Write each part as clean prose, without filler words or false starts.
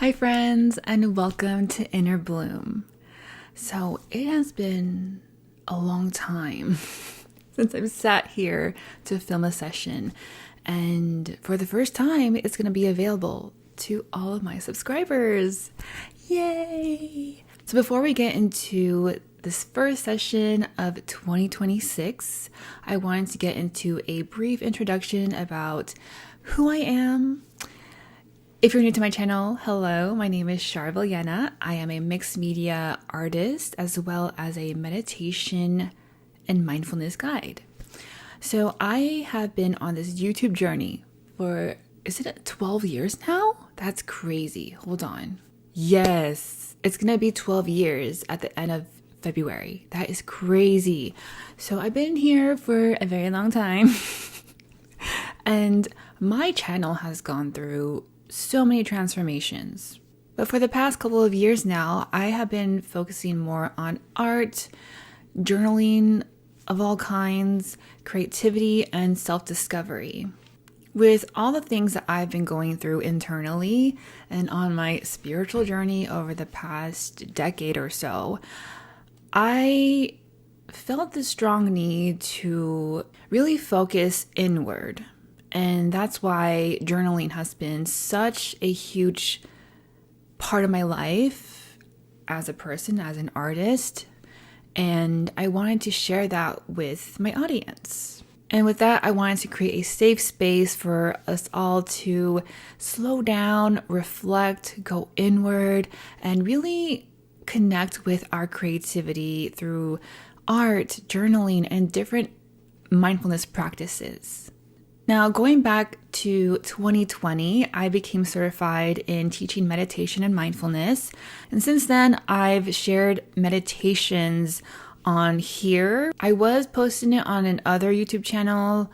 Hi friends, and welcome to Inner Bloom. So it has been a long time since I've sat here to film a session, and for the first time it's going to be available to all of my subscribers. Yay! So before we get into this first session of 2026, I wanted to get into a brief introduction about who I am. If you're new to my channel, hello, my name is Charvaliana. I am a mixed media artist as well as a meditation and mindfulness guide. So I have been on this YouTube journey for, is it 12 years now? That's crazy. Hold on. Yes, it's gonna be 12 years at the end of February. That is crazy. So I've been here for a very long time. And my channel has gone through so many transformations. But for the past couple of years now, I have been focusing more on art, journaling of all kinds, creativity, and self-discovery. With all the things that I've been going through internally and on my spiritual journey over the past decade or so, I felt the strong need to really focus inward. And that's why journaling has been such a huge part of my life as a person, as an artist. And I wanted to share that with my audience. And with that, I wanted to create a safe space for us all to slow down, reflect, go inward, and really connect with our creativity through art, journaling, and different mindfulness practices. Now, going back to 2020, I became certified in teaching meditation and mindfulness. And since then, I've shared meditations on here. I was posting it on another YouTube channel,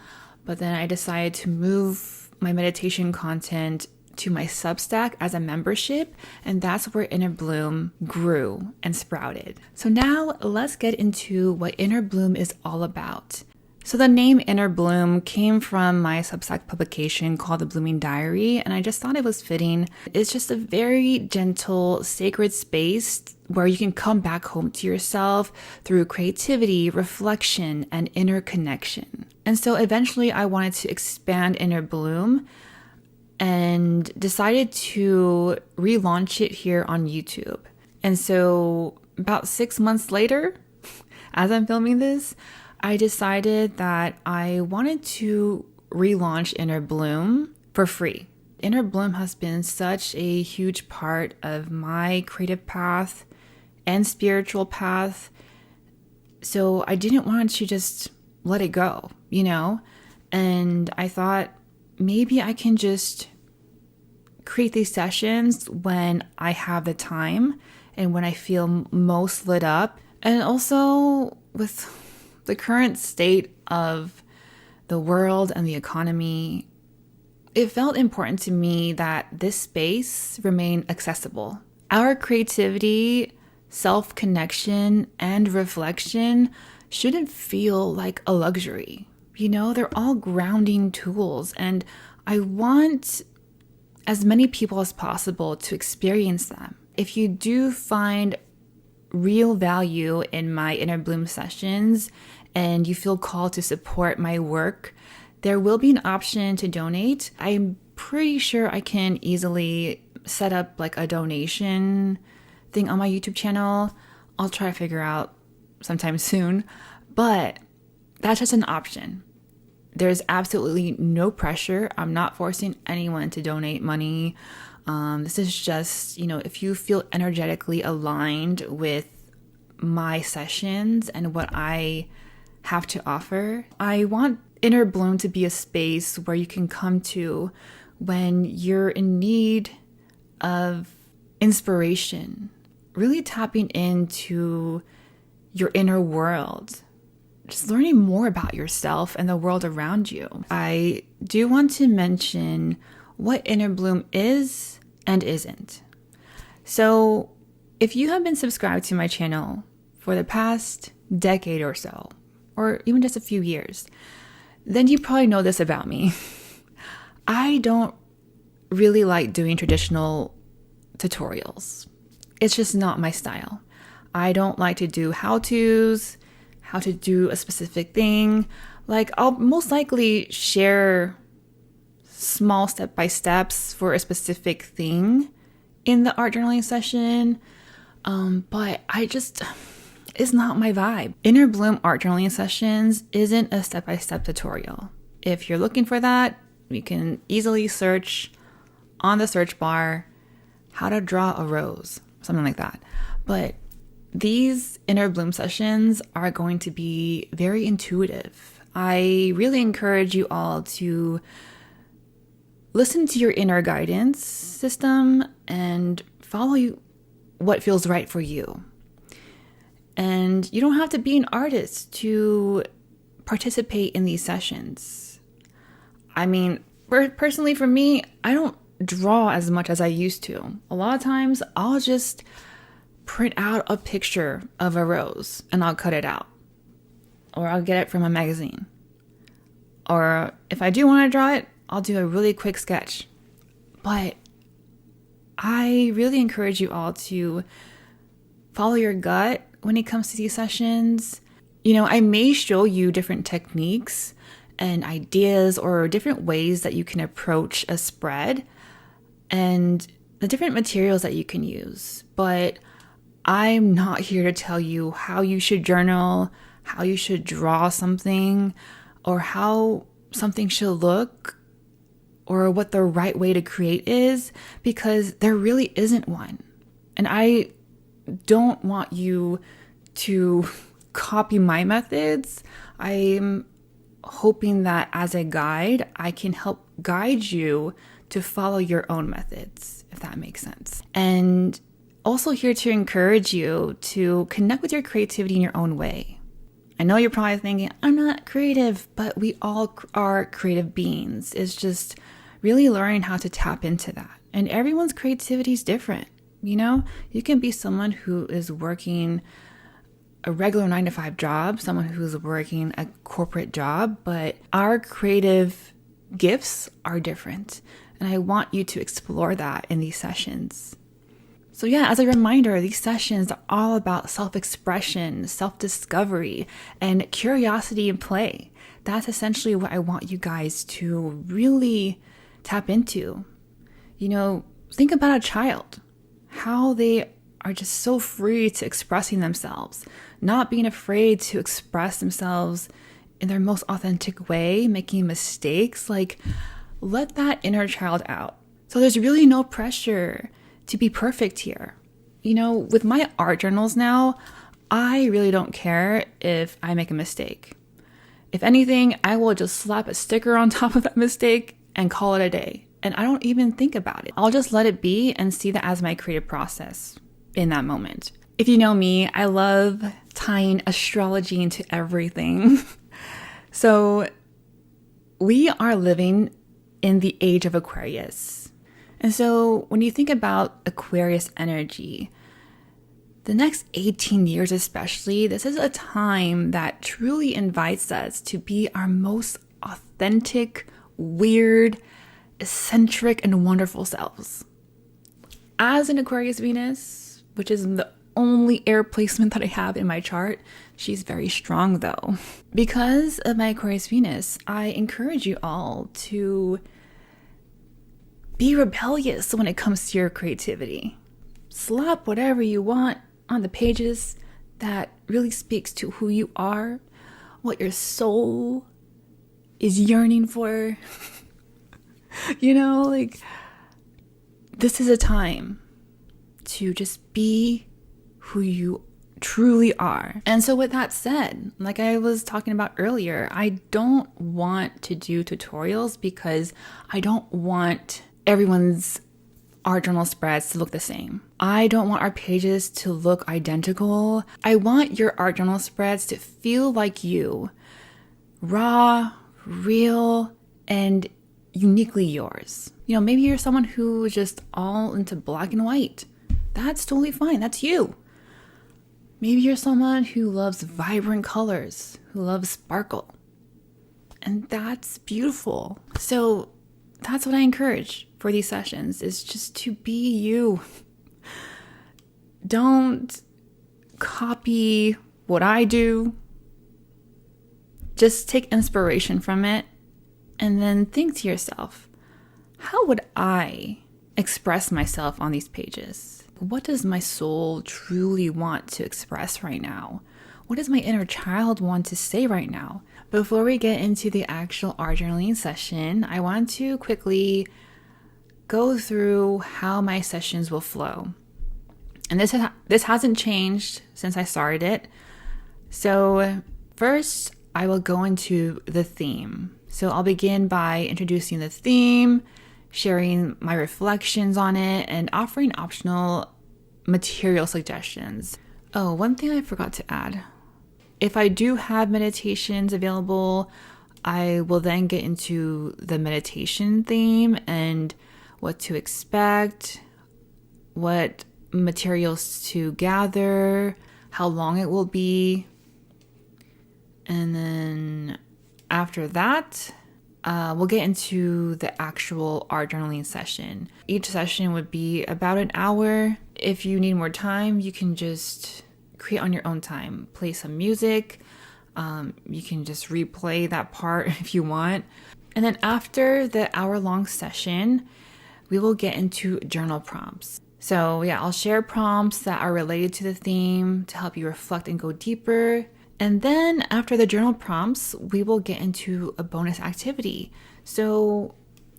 but then I decided to move my meditation content to my Substack as a membership, and that's where Inner Bloom grew and sprouted. So now let's get into what Inner Bloom is all about. So the name Inner Bloom came from my Substack publication called The Blooming Diary, and I just thought it was fitting. It's just a very gentle, sacred space where you can come back home to yourself through creativity, reflection, and inner connection. And so eventually I wanted to expand Inner Bloom and decided to relaunch it here on YouTube. And so about 6 months later, as I'm filming this, I decided that I wanted to relaunch Inner Bloom for free. Inner Bloom has been such a huge part of my creative path and spiritual path. So I didn't want to just let it go, And I thought maybe I can just create these sessions when I have the time and when I feel most lit up. And also with the current state of the world and the economy, it felt important to me that this space remain accessible. Our creativity, self-connection, and reflection shouldn't feel like a luxury. They're all grounding tools, and I want as many people as possible to experience them. If you do find real value in my Inner Bloom sessions and you feel called to support my work, there will be an option to donate. I'm pretty sure I can easily set up like a donation thing on my YouTube channel. I'll try to figure out sometime soon, but that's just an option. There's absolutely no pressure. I'm not forcing anyone to donate money. This is just, if you feel energetically aligned with my sessions and what I have to offer, I want Inner Bloom to be a space where you can come to when you're in need of inspiration, really tapping into your inner world, just learning more about yourself and the world around you. I do want to mention what Inner Bloom is and isn't. So if you have been subscribed to my channel for the past decade or so, or even just a few years, then you probably know this about me. I don't really like doing traditional tutorials. It's just not my style. I don't like to do how-tos, how to do a specific thing. Like, I'll most likely share small step-by-steps for a specific thing in the art journaling session. But it's not my vibe. Inner Bloom art journaling sessions isn't a step-by-step tutorial. If you're looking for that, you can easily search on the search bar, how to draw a rose, something like that. But these Inner Bloom sessions are going to be very intuitive. I really encourage you all to listen to your inner guidance system and follow what feels right for you. And you don't have to be an artist to participate in these sessions. I mean, personally for me, I don't draw as much as I used to. A lot of times I'll just print out a picture of a rose and I'll cut it out. Or I'll get it from a magazine. Or if I do want to draw it, I'll do a really quick sketch. But I really encourage you all to follow your gut when it comes to these sessions. You know, I may show you different techniques and ideas or different ways that you can approach a spread and the different materials that you can use. But I'm not here to tell you how you should journal, how you should draw something, or how something should look, or what the right way to create is, because there really isn't one. And I don't want you to copy my methods. I'm hoping that as a guide, I can help guide you to follow your own methods, if that makes sense. And also here to encourage you to connect with your creativity in your own way. I know you're probably thinking, I'm not creative, but we all are creative beings. It's just really learning how to tap into that. And everyone's creativity is different. You know, you can be someone who is working a regular 9-to-5 job, someone who's working a corporate job, but our creative gifts are different. And I want you to explore that in these sessions. So yeah, as a reminder, these sessions are all about self-expression, self-discovery, and curiosity and play. That's essentially what I want you guys to really tap into. You know, think about a child, how they are just so free to expressing themselves, not being afraid to express themselves in their most authentic way, making mistakes. Like, let that inner child out. So there's really no pressure to be perfect here. You know, with my art journals now, I really don't care if I make a mistake. If anything, I will just slap a sticker on top of that mistake and call it a day. And I don't even think about it. I'll just let it be and see that as my creative process in that moment. If you know me, I love tying astrology into everything. So we are living in the age of Aquarius. And so when you think about Aquarius energy, the next 18 years especially, this is a time that truly invites us to be our most authentic, weird, eccentric, and wonderful selves. As an Aquarius Venus, which is the only air placement that I have in my chart, she's very strong though. Because of my Aquarius Venus, I encourage you all to be rebellious when it comes to your creativity. Slap whatever you want on the pages that really speaks to who you are, what your soul is yearning for. You know, like, this is a time to just be who you truly are. And so with that said, like I was talking about earlier, I don't want to do tutorials because I don't want everyone's art journal spreads to look the same. I don't want our pages to look identical. I want your art journal spreads to feel like you. Raw, real, and uniquely yours. You know, maybe you're someone who is just all into black and white. That's totally fine. That's you. Maybe you're someone who loves vibrant colors, who loves sparkle. And that's beautiful. So that's what I encourage for these sessions, is just to be you. don't copy what I do. Just take inspiration from it and then think to yourself, how would I express myself on these pages? What does my soul truly want to express right now? What does my inner child want to say right now? Before we get into the actual art journaling session, I want to quickly go through how my sessions will flow. And this hasn't changed since I started it. So first, I will go into the theme. So I'll begin by introducing the theme, sharing my reflections on it, and offering optional material suggestions. Oh, one thing I forgot to add. If I do have meditations available, I will then get into the meditation theme and what to expect, what materials to gather, how long it will be. And then after that, we'll get into the actual art journaling session. Each session would be about an hour. If you need more time, you can just create on your own time. Play some music. You can just replay that part if you want. And then after the hour-long session, we will get into journal prompts. So yeah, I'll share prompts that are related to the theme to help you reflect and go deeper. And then after the journal prompts, we will get into a bonus activity. So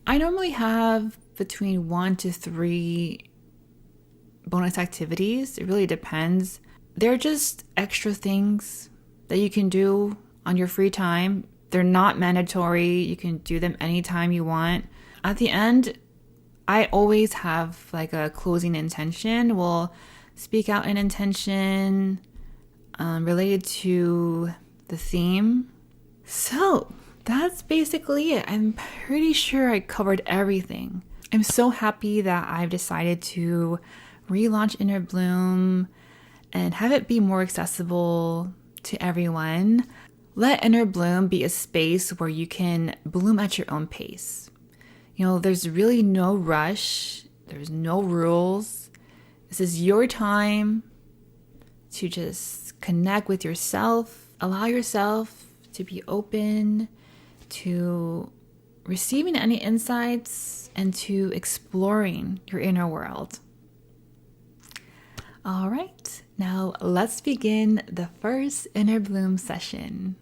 I normally have between 1 to 3 bonus activities. It really depends. They're just extra things that you can do on your free time. They're not mandatory. You can do them anytime you want. At the end, I always have like a closing intention. We'll speak out an intention related to the theme. So that's basically it. I'm pretty sure I covered everything. I'm so happy that I've decided to relaunch Inner Bloom and have it be more accessible to everyone. Let Inner Bloom be a space where you can bloom at your own pace. You know, there's really no rush. There's no rules. This is your time to just connect with yourself. Allow yourself to be open to receiving any insights and to exploring your inner world. All right, now let's begin the first Inner Bloom session.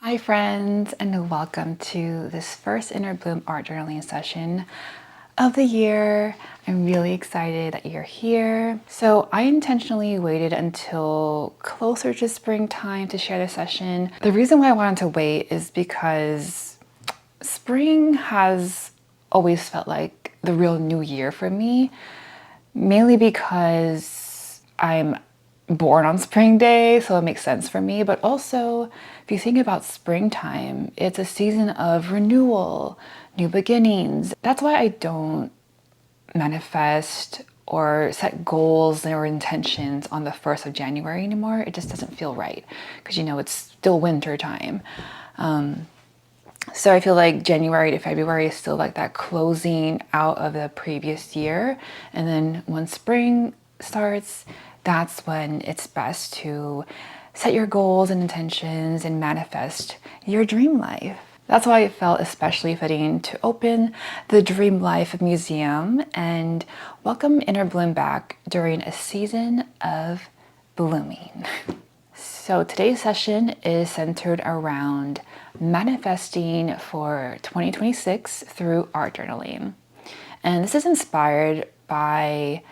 Hi friends, and welcome to this first Inner Bloom art journaling session of the year. I'm really excited that you're here. So I intentionally waited until closer to springtime to share this session. The reason why I wanted to wait is because spring has always felt like the real new year for me, mainly because I'm born on spring day, so it makes sense for me. But also, if you think about springtime, it's a season of renewal, new beginnings. That's why I don't manifest or set goals or intentions on the 1st of January anymore. It just doesn't feel right because, you know, it's still winter time. So I feel like January to February is still like that closing out of the previous year. And then when spring starts, that's when it's best to set your goals and intentions and manifest your dream life. That's why it felt especially fitting to open the Dream Life Museum and welcome Inner Bloom back during a season of blooming. So today's session is centered around manifesting for 2026 through art journaling. And this is inspired by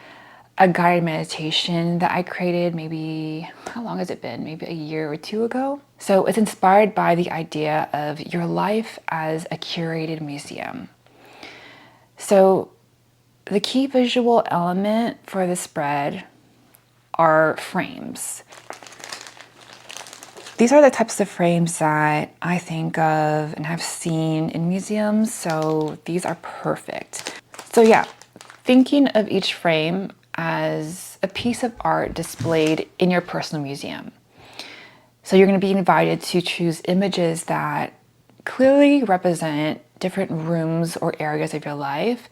a guided meditation that I created maybe, how long has it been? Maybe a year or 2 ago. So it's inspired by the idea of your life as a curated museum. So the key visual element for the spread are frames. These are the types of frames that I think of and have seen in museums, so these are perfect. So yeah, thinking of each frame as a piece of art displayed in your personal museum. So you're going to be invited to choose images that clearly represent different rooms or areas of your life,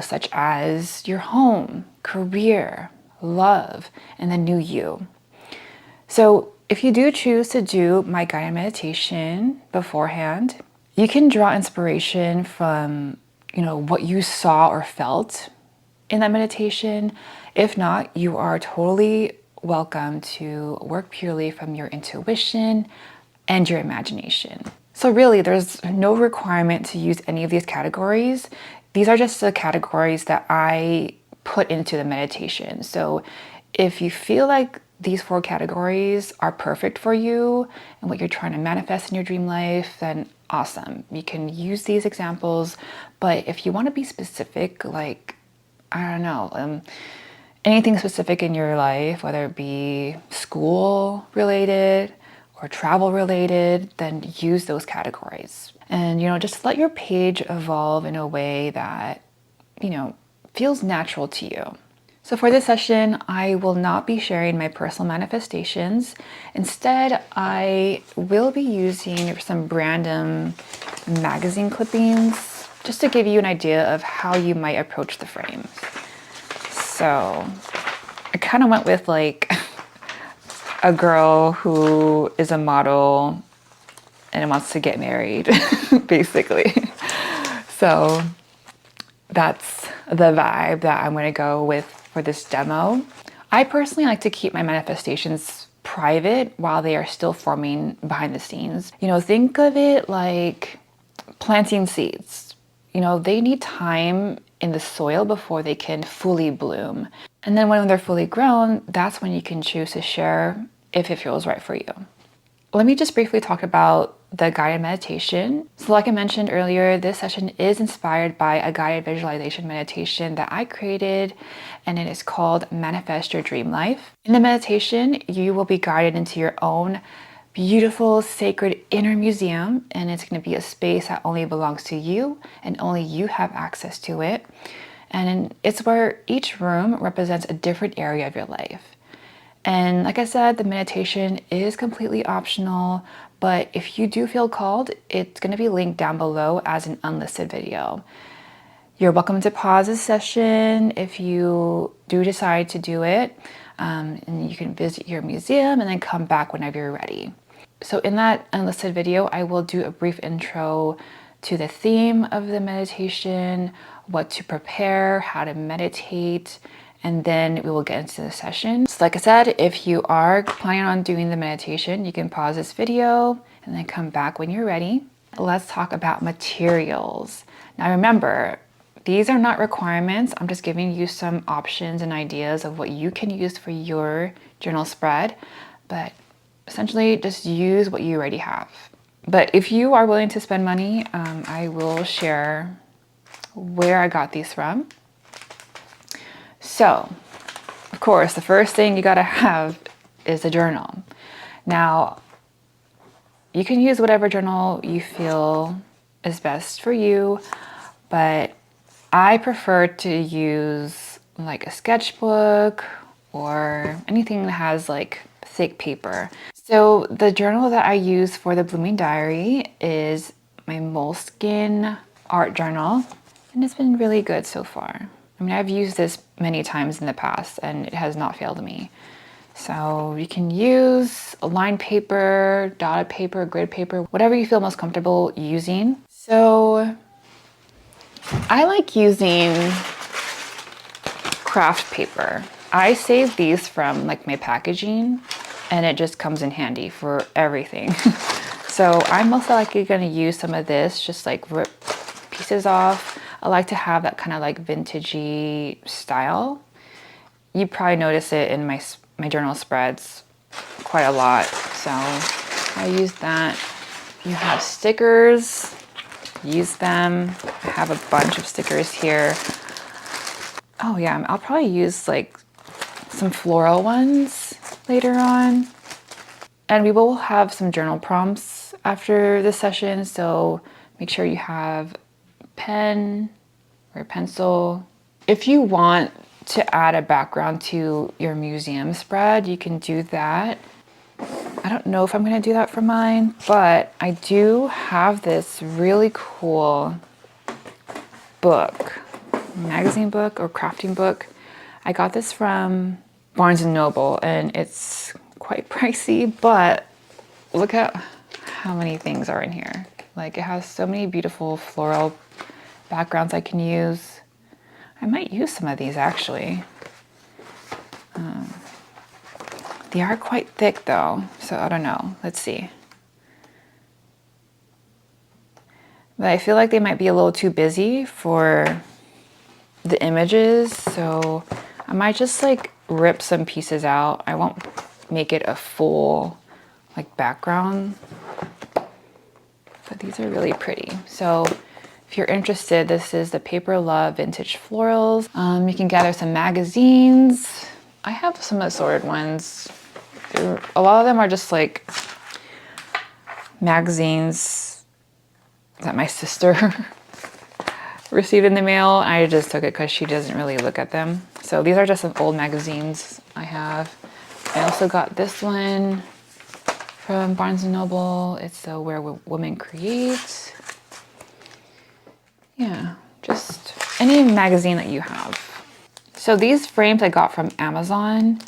such as your home, career, love, and the new you. So if you do choose to do my guided meditation beforehand, you can draw inspiration from, what you saw or felt in that meditation. If not, you are totally welcome to work purely from your intuition and your imagination. So really, there's no requirement to use any of these categories. These are just the categories that I put into the meditation. So if you feel like these 4 categories are perfect for you and what you're trying to manifest in your dream life, then awesome. You can use these examples. But if you want to be specific, like, I don't know, anything specific in your life, whether it be school related or travel related, then use those categories. And, just let your page evolve in a way that, feels natural to you. So for this session, I will not be sharing my personal manifestations. Instead, I will be using some random magazine clippings just to give you an idea of how you might approach the frames. So I kind of went with like a girl who is a model and wants to get married, basically. So that's the vibe that I'm going to go with for this demo. I personally like to keep my manifestations private while they are still forming behind the scenes. Think of it like planting seeds. They need time in the soil before they can fully bloom. And then when they're fully grown, that's when you can choose to share if it feels right for you. Let me just briefly talk about the guided meditation. So like I mentioned earlier, this session is inspired by a guided visualization meditation that I created, and it is called Manifest Your Dream Life. In the meditation, you will be guided into your own beautiful, sacred inner museum, and it's going to be a space that only belongs to you and only you have access to it. And it's where each room represents a different area of your life. And like I said, the meditation is completely optional, but if you do feel called, it's going to be linked down below as an unlisted video. You're welcome to pause this session if you do decide to do it, and you can visit your museum and then come back whenever you're ready. So in that unlisted video, I will do a brief intro to the theme of the meditation, what to prepare, how to meditate, and then we will get into the session. So like I said, if you are planning on doing the meditation, you can pause this video and then come back when you're ready. Let's talk about materials. Now remember, these are not requirements. I'm just giving you some options and ideas of what you can use for your journal spread, but essentially just use what you already have. But if you are willing to spend money, I will share where I got these from. So, of course, the first thing you gotta have is a journal. Now, you can use whatever journal you feel is best for you, but I prefer to use like a sketchbook or anything that has like thick paper. So the journal that I use for the Blooming Diary is my Moleskine art journal, and it's been really good so far. I mean, I've used this many times in the past and it has not failed me. So you can use a lined paper, dotted paper, grid paper, whatever you feel most comfortable using. So I like using craft paper. I save these from like my packaging and it just comes in handy for everything. So I'm most likely going to use some of this, just like rip pieces off. I like to have that kind of like vintagey style. You probably notice it in my journal spreads quite a lot. So I use that. You have stickers, use them. I have a bunch of stickers here. Oh yeah, I'll probably use like some floral ones later on. And we will have some journal prompts after this session, so make sure you have a pen or a pencil. If you want to add a background to your museum spread, you can do that. I don't know if I'm gonna do that for mine, but I do have this really cool book, magazine book or crafting book. I got this from Barnes & Noble and it's quite pricey, but look at how many things are in here. Like it has so many beautiful floral backgrounds I can use. I might use some of these actually. They are quite thick though, so I don't know. Let's see. But I feel like they might be a little too busy for the images, so I might just like rip some pieces out. I won't make it a full like background, but these are really pretty. So if you're interested, this is the Paper Love Vintage Florals. You can gather some magazines. I have some assorted ones. A lot of them are just like magazines that my sister received in the mail. I just took it because she doesn't really look at them. So these are just some old magazines I have. I also got this one from Barnes & Noble. It's the Where Women Create. Yeah, just any magazine that you have. So these frames I got from Amazon,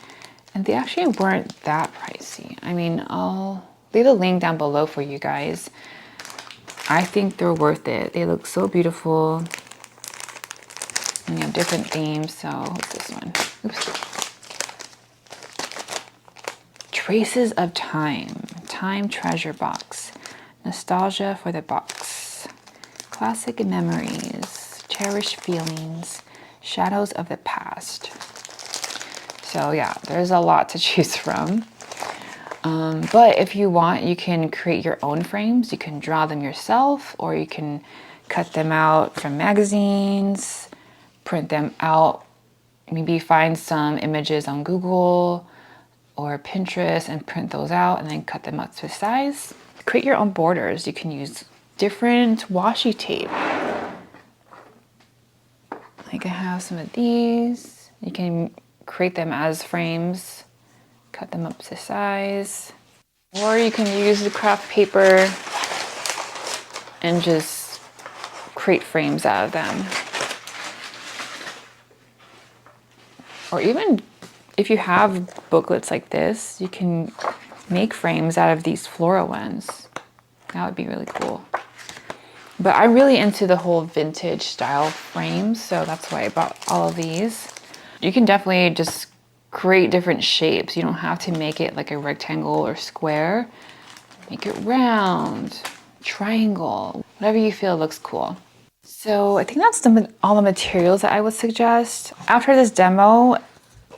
and they actually weren't that pricey. I mean, I'll leave a link down below for you guys. I think they're worth it. They look so beautiful. And they have different themes. So what's this one? Oops. Traces of Time. Time Treasure Box. Nostalgia for the Box. Classic Memories. Cherished Feelings. Shadows of the Past. So yeah, there's a lot to choose from. But if you want, you can create your own frames. You can draw them yourself, or you can cut them out from magazines, print them out, maybe find some images on Google or Pinterest and print those out and then cut them up to size. Create your own borders. You can use different washi tape. Like I have some of these. You can create them as frames, cut them up to size. Or you can use the craft paper and just create frames out of them. Or even if you have booklets like this, you can make frames out of these floral ones. That would be really cool. But I'm really into the whole vintage style frames, so that's why I bought all of these. You can definitely just create different shapes. You don't have to make it like a rectangle or square. Make it round, triangle, whatever you feel looks cool. So I think that's all the materials that I would suggest. After this demo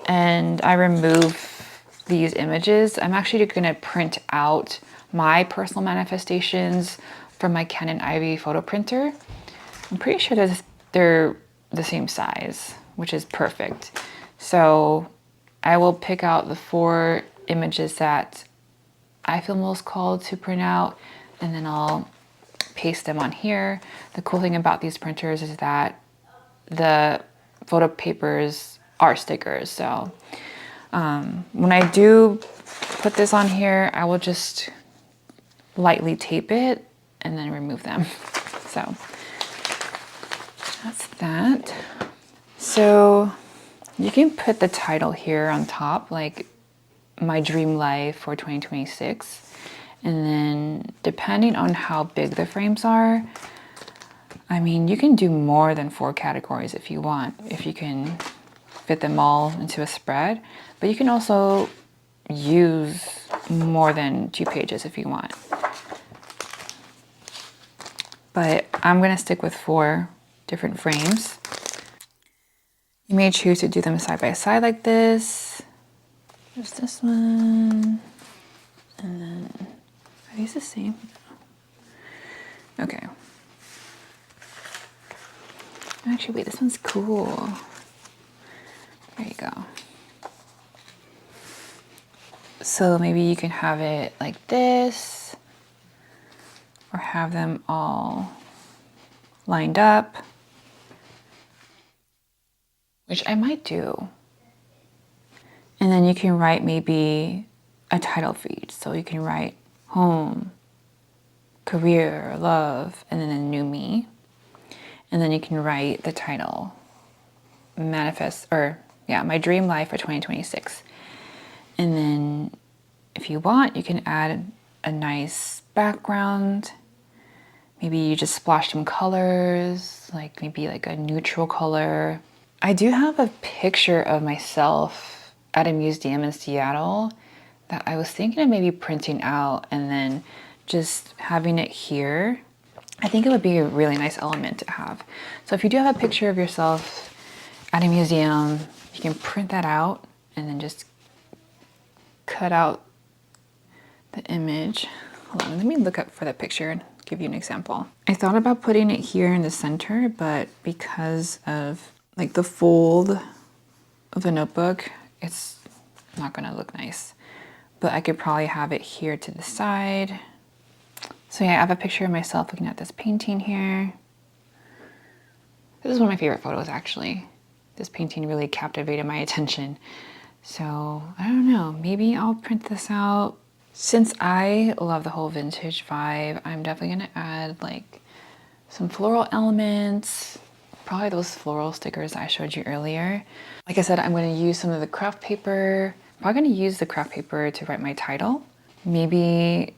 and I remove these images, I'm actually gonna print out my personal manifestations from my Canon Ivy photo printer. I'm pretty sure that they're the same size, which is perfect. So I will pick out the 4 images that I feel most called to print out, and then I'll paste them on here. The cool thing about these printers is that the photo papers are stickers. So when I do put this on here, I will just lightly tape it and then remove them. So that's that. So you can put the title here on top, like my dream life for 2026. And then depending on how big the frames are, I mean, you can do more than 4 categories if you want, if you can fit them all into a spread. But you can also use more than 2 pages if you want. But I'm gonna stick with 4 different frames. You may choose to do them side by side like this. There's this one, and then, are these the same? Okay. Actually, wait, this one's cool. There you go. So maybe you can have it like this, or have them all lined up, which I might do. And then you can write maybe a title for each. So you can write home, career, love, and then a new me. And then you can write the title, my dream life for 2026. And then if you want, you can add a nice background. Maybe you just splash some colors, like maybe like a neutral color. I do have a picture of myself at a museum in Seattle that I was thinking of maybe printing out and then just having it here. I think it would be a really nice element to have. So if you do have a picture of yourself at a museum, you can print that out and then just cut out the image. Hold on, let me look up for the picture and give you an example. I thought about putting it here in the center, but because of like the fold of the notebook, it's not gonna look nice. But I could probably have it here to the side. So yeah, I have a picture of myself looking at this painting here. This is one of my favorite photos actually. This painting really captivated my attention. So I don't know, maybe I'll print this out. Since I love the whole vintage vibe, I'm definitely gonna add like some floral elements, probably those floral stickers I showed you earlier. Like I said, I'm gonna use some of the craft paper. I'm probably gonna use the craft paper to write my title, maybe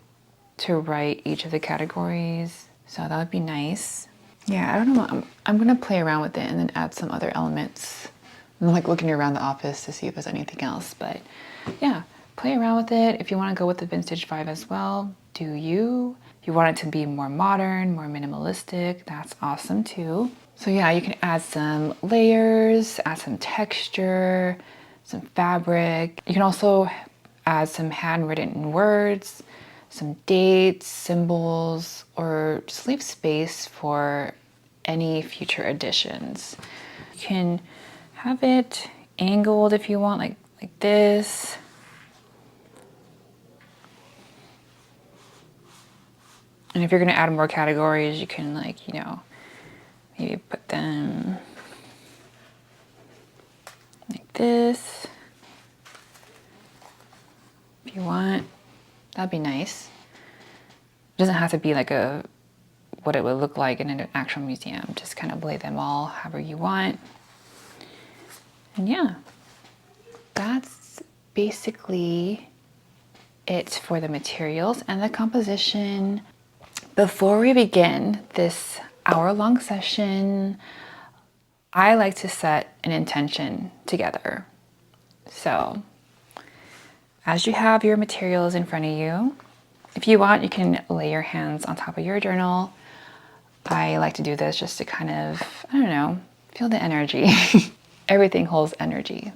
to write each of the categories. So that would be nice. Yeah, I don't know, I'm gonna play around with it and then add some other elements. I'm like looking around the office to see if there's anything else, but yeah. Play around with it. If you want to go with the vintage vibe as well, do you. If you want it to be more modern, more minimalistic, that's awesome too. So yeah, you can add some layers, add some texture, some fabric. You can also add some handwritten words, some dates, symbols, or just leave space for any future additions. You can have it angled if you want, like this. And if you're gonna add more categories, you can maybe put them like this. If you want, that'd be nice. It doesn't have to be like what it would look like in an actual museum. Just kind of lay them all however you want. And yeah, that's basically it for the materials and the composition. Before we begin this hour-long session, I like to set an intention together. So, as you have your materials in front of you, if you want, you can lay your hands on top of your journal. I like to do this just to kind of, I don't know, feel the energy. Everything holds energy.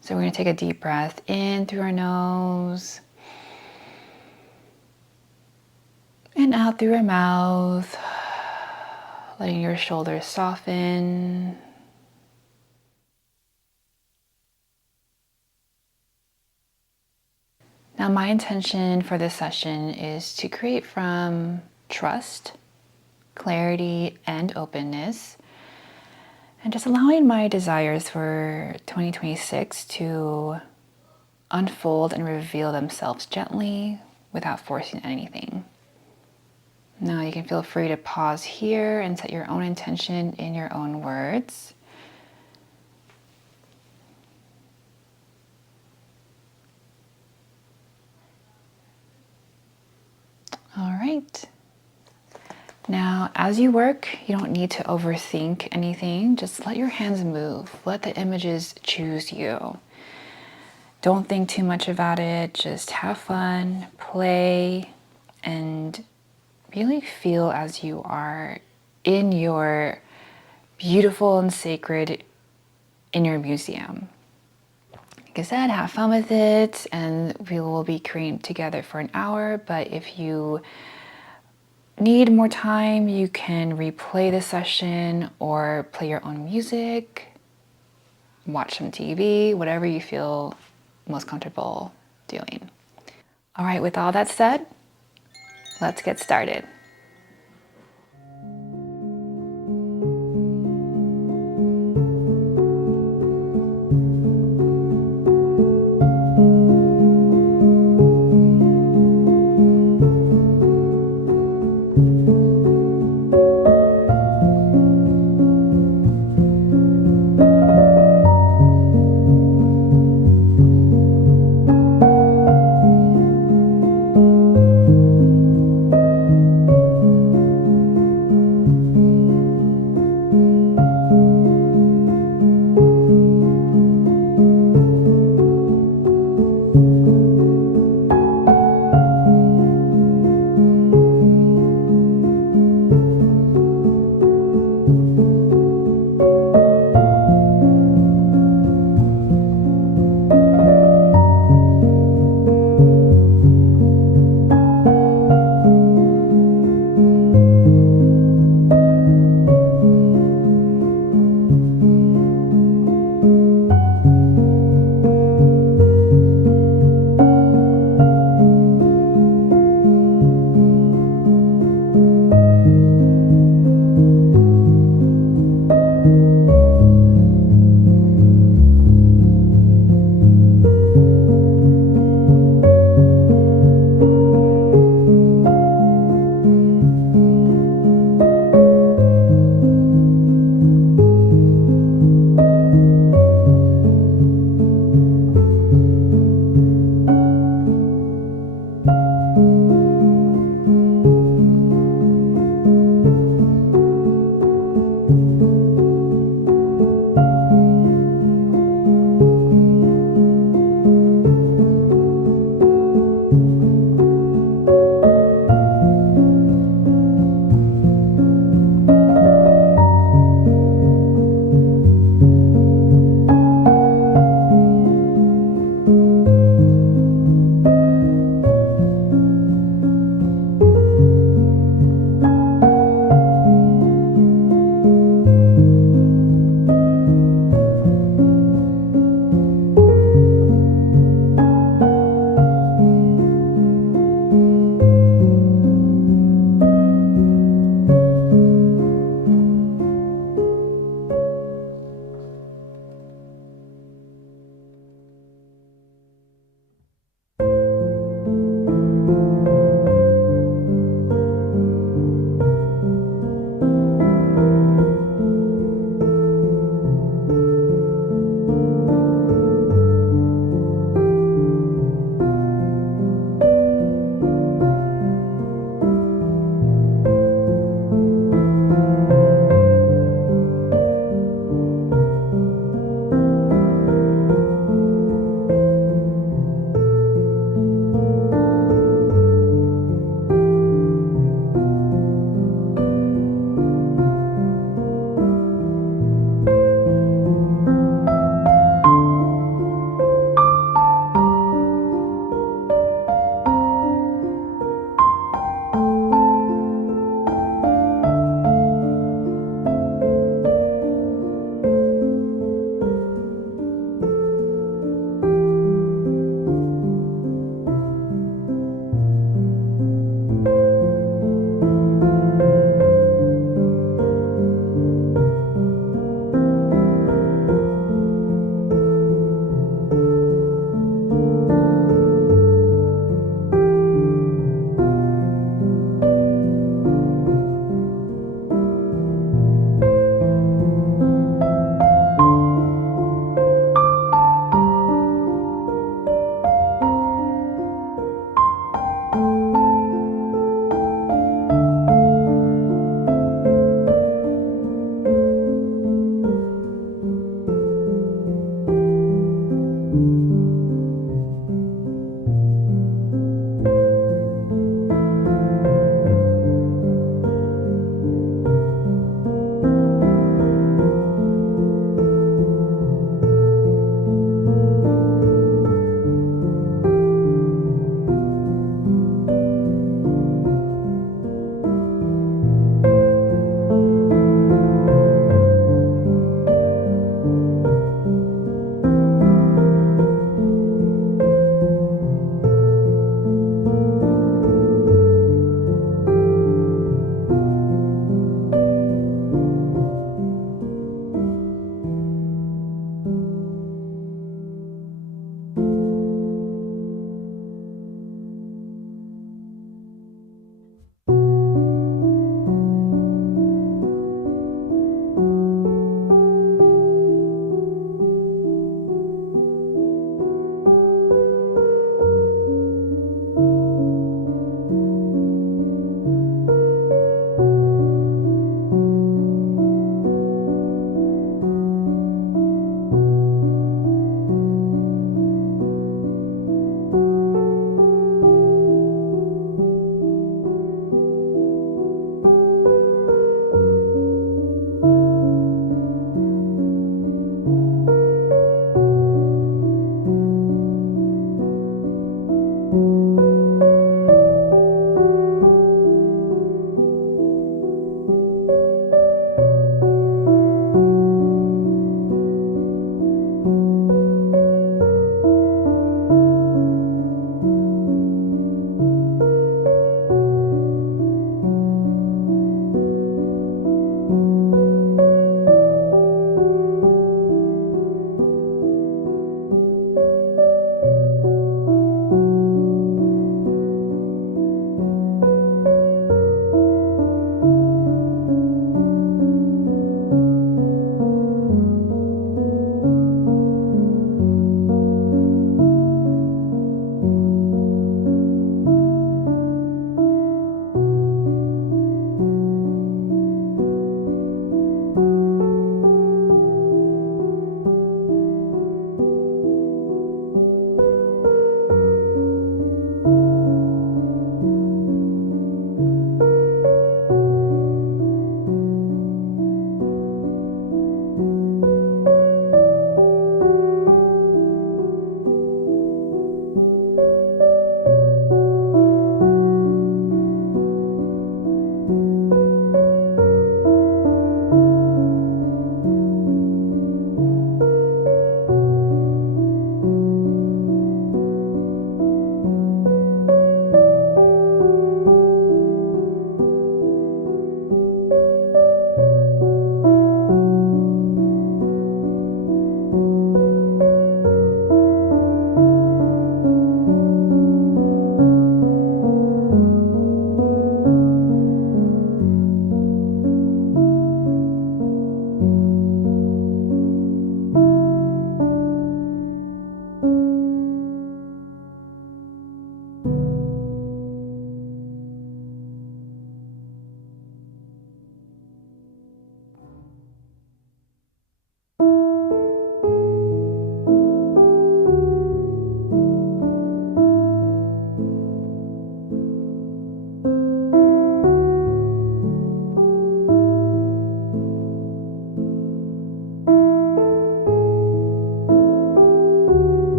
So we're gonna take a deep breath in through our nose and out through our mouth, letting your shoulders soften. Now, my intention for this session is to create from trust, clarity, and openness, and just allowing my desires for 2026 to unfold and reveal themselves gently without forcing anything. Now you can feel free to pause here and set your own intention in your own words. All right. Now, as you work, you don't need to overthink anything. Just let your hands move. Let the images choose you. Don't think too much about it. Just have fun, play, and really feel as you are in your beautiful and sacred inner museum. Like I said, have fun with it, and we will be creating together for an hour. But if you need more time, you can replay the session or play your own music, watch some TV, whatever you feel most comfortable doing. All right, with all that said, let's get started.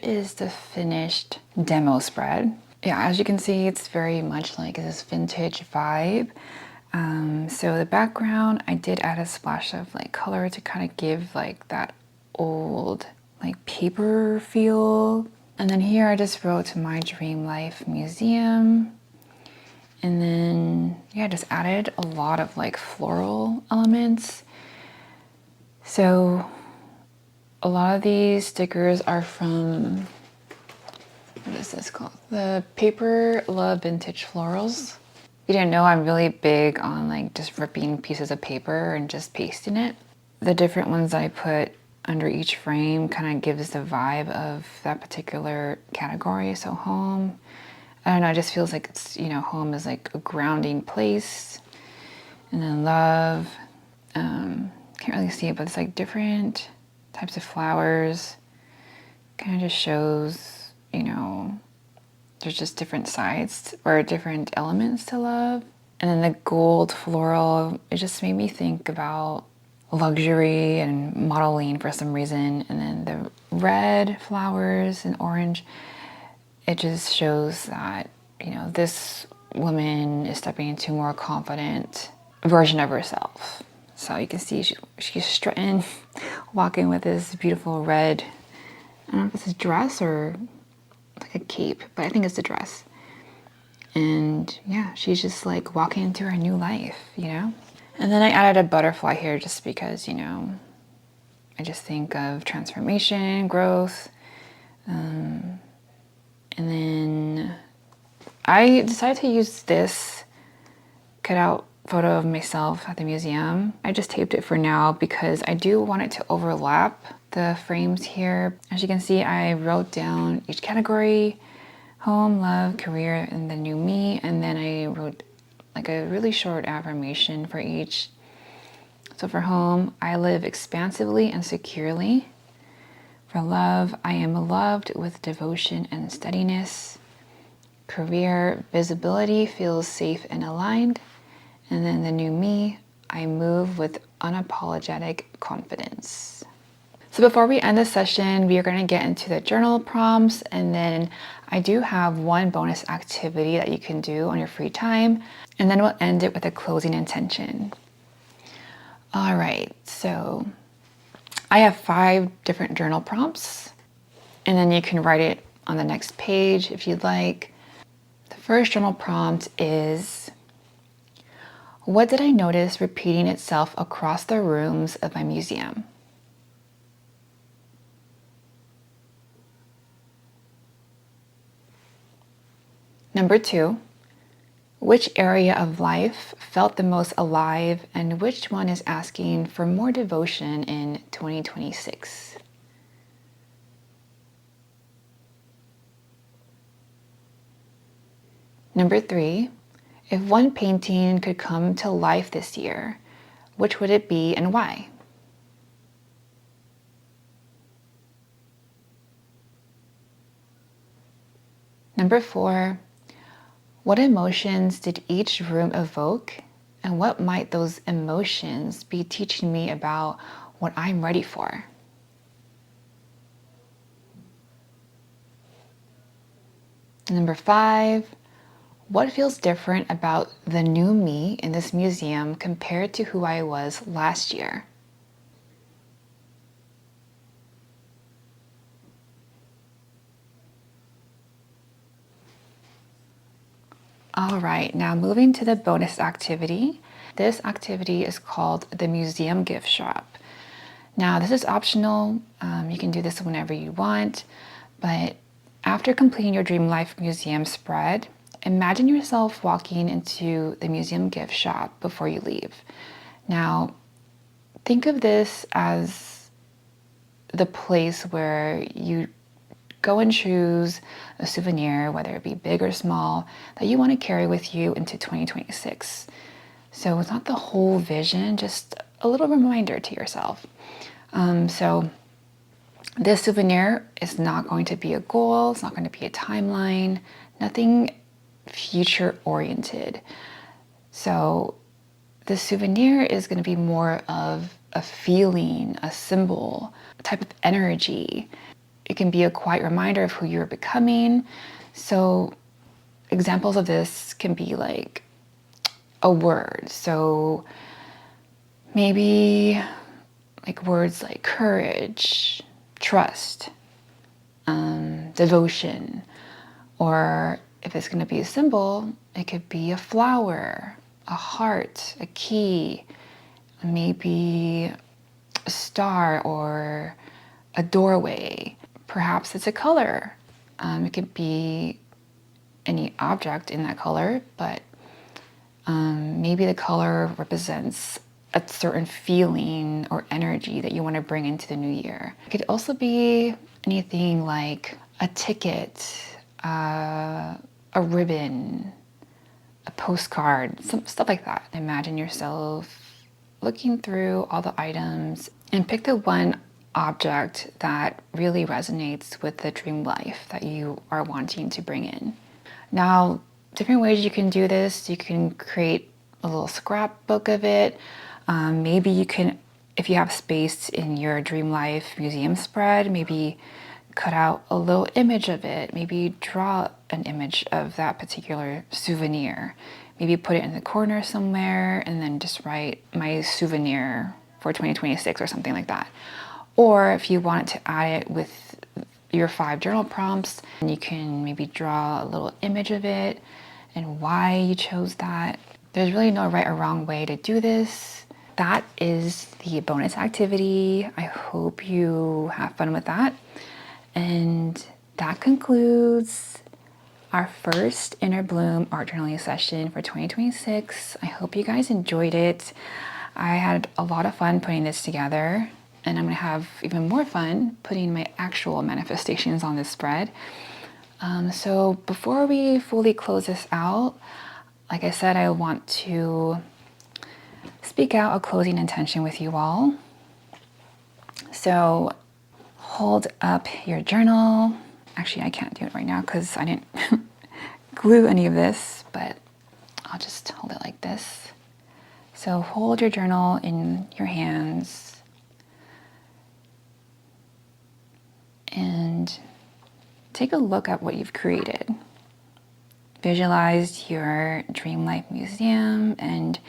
here is the finished demo spread. Yeah, as you can see, it's very much like this vintage vibe. So the background, I did add a splash of like color to kind of give like that old like paper feel. And then here I just wrote My Dream Life Museum. And then, yeah, just added a lot of like floral elements. So a lot of these stickers are from, what is this called? The Paper Love Vintage Florals. You didn't know I'm really big on like just ripping pieces of paper and just pasting it. The different ones I put under each frame kind of gives the vibe of that particular category. So home, I don't know, it just feels like it's, you know, home is like a grounding place. And then love, can't really see it, but it's like different types of flowers. Kind of just shows, you know, there's just different sides or different elements to love. And then the gold floral, it just made me think about luxury and modeling for some reason. And then the red flowers and orange, it just shows that, you know, this woman is stepping into a more confident version of herself. So you can see she's strutting, walking with this beautiful red, I don't know if it's a dress or like a cape, but I think it's a dress. And yeah, she's just like walking into her new life, you know? And then I added a butterfly here just because, you know, I just think of transformation, growth. And then I decided to use this cutout photo of myself at the museum. I just taped it for now because I do want it to overlap the frames here. As you can see, I wrote down each category: home, love, career, and the new me. And then I wrote like a really short affirmation for each. So for home, I live expansively and securely. For love, I am loved with devotion and steadiness. Career, visibility feels safe and aligned. And then the new me, I move with unapologetic confidence. So before we end the session, we are going to get into the journal prompts, and then I do have one bonus activity that you can do on your free time, and then we'll end it with a closing intention. All right, so I have 5 different journal prompts, and then you can write it on the next page if you'd like. The first journal prompt is, what did I notice repeating itself across the rooms of my museum? Number 2, which area of life felt the most alive and which one is asking for more devotion in 2026? Number 3, if one painting could come to life this year, which would it be and why? Number 4, what emotions did each room evoke, and what might those emotions be teaching me about what I'm ready for? Number 5, what feels different about the new me in this museum compared to who I was last year? All right, now moving to the bonus activity. This activity is called the Museum Gift Shop. Now, this is optional. You can do this whenever you want, but after completing your Dream Life Museum spread, imagine yourself walking into the museum gift shop before you leave. Now, think of this as the place where you go and choose a souvenir, whether it be big or small, that you want to carry with you into 2026. So it's not the whole vision, just a little reminder to yourself. So this souvenir is not going to be a goal, it's not going to be a timeline, nothing future oriented. So the souvenir is going to be more of a feeling, a symbol, a type of energy. it can be a quiet reminder of who you're becoming. So examples of this can be like a word. So maybe like words like courage, trust, devotion, or if it's going to be a symbol, it could be a flower, a heart, a key, maybe a star or a doorway. Perhaps it's a color. It could be any object in that color, but maybe the color represents a certain feeling or energy that you want to bring into the new year. It could also be anything like a ticket, a ribbon, a postcard, some stuff like that. Imagine yourself looking through all the items and pick the one object that really resonates with the dream life that you are wanting to bring in. Now, different ways you can do this. You can create a little scrapbook of it. Maybe you can, if you have space in your Dream Life museum spread, maybe cut out a little image of it. Maybe draw an image of that particular souvenir. Maybe put it in the corner somewhere and then just write my souvenir for 2026 or something like that. Or if you want to add it with your 5 journal prompts, you can maybe draw a little image of it and why you chose that. There's really no right or wrong way to do this. That is the bonus activity. I hope you have fun with that. And that concludes our first Inner Bloom art journaling session for 2026. I hope you guys enjoyed it. I had a lot of fun putting this together, and I'm gonna have even more fun putting my actual manifestations on this spread. So before we fully close this out, like I said, I want to speak out a closing intention with you all. So hold up your journal. Actually, I can't do it right now because I didn't glue any of this, but I'll just hold it like this. So hold your journal in your hands and take a look at what you've created. Visualize your Dream Life Museum and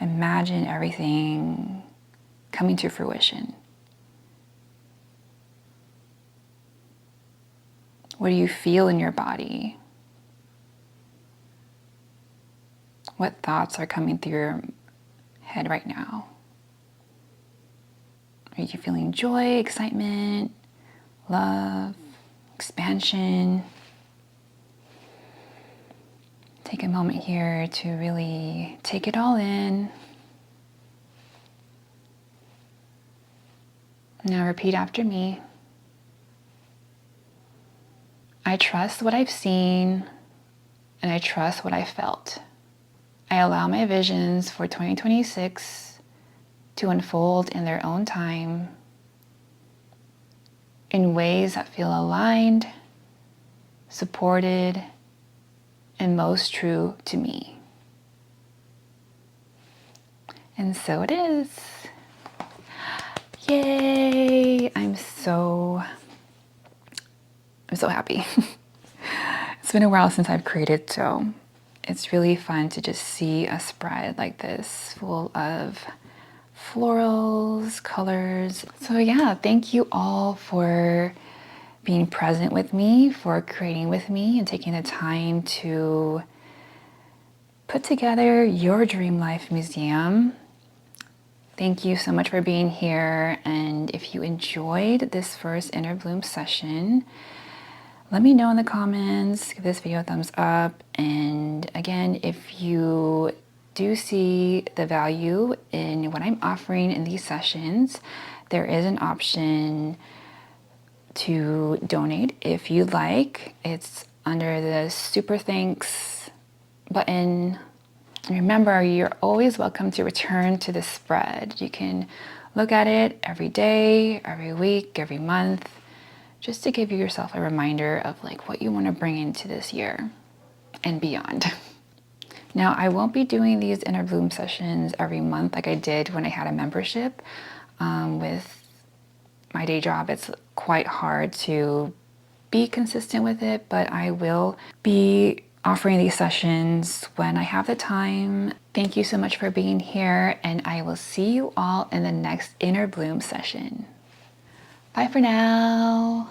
imagine everything coming to fruition. What do you feel in your body? What thoughts are coming through your head right now? Are you feeling joy, excitement, love, expansion? Take a moment here to really take it all in. Now repeat after me. I trust what I've seen, and I trust what I felt. I allow my visions for 2026 to unfold in their own time, in ways that feel aligned, supported, and most true to me. And so it is. Yay! I'm so happy. It's been a while since I've created, so it's really fun to just see a spread like this full of florals, colors. So yeah, thank you all for being present with me, for creating with me, and taking the time to put together your Dream Life Museum. Thank you so much for being here. And if you enjoyed this first Inner Bloom session, let me know in the comments, give this video a thumbs up. And again, if you do see the value in what I'm offering in these sessions, there is an option to donate if you'd like. It's under the Super Thanks button. Remember, you're always welcome to return to this spread. You can look at it every day, every week, every month, just to give yourself a reminder of like what you want to bring into this year and beyond. Now, I won't be doing these Inner Bloom sessions every month like I did when I had a membership. With my day job, it's quite hard to be consistent with it, but I will be offering these sessions when I have the time. Thank you so much for being here, and I will see you all in the next Inner Bloom session. Bye for now.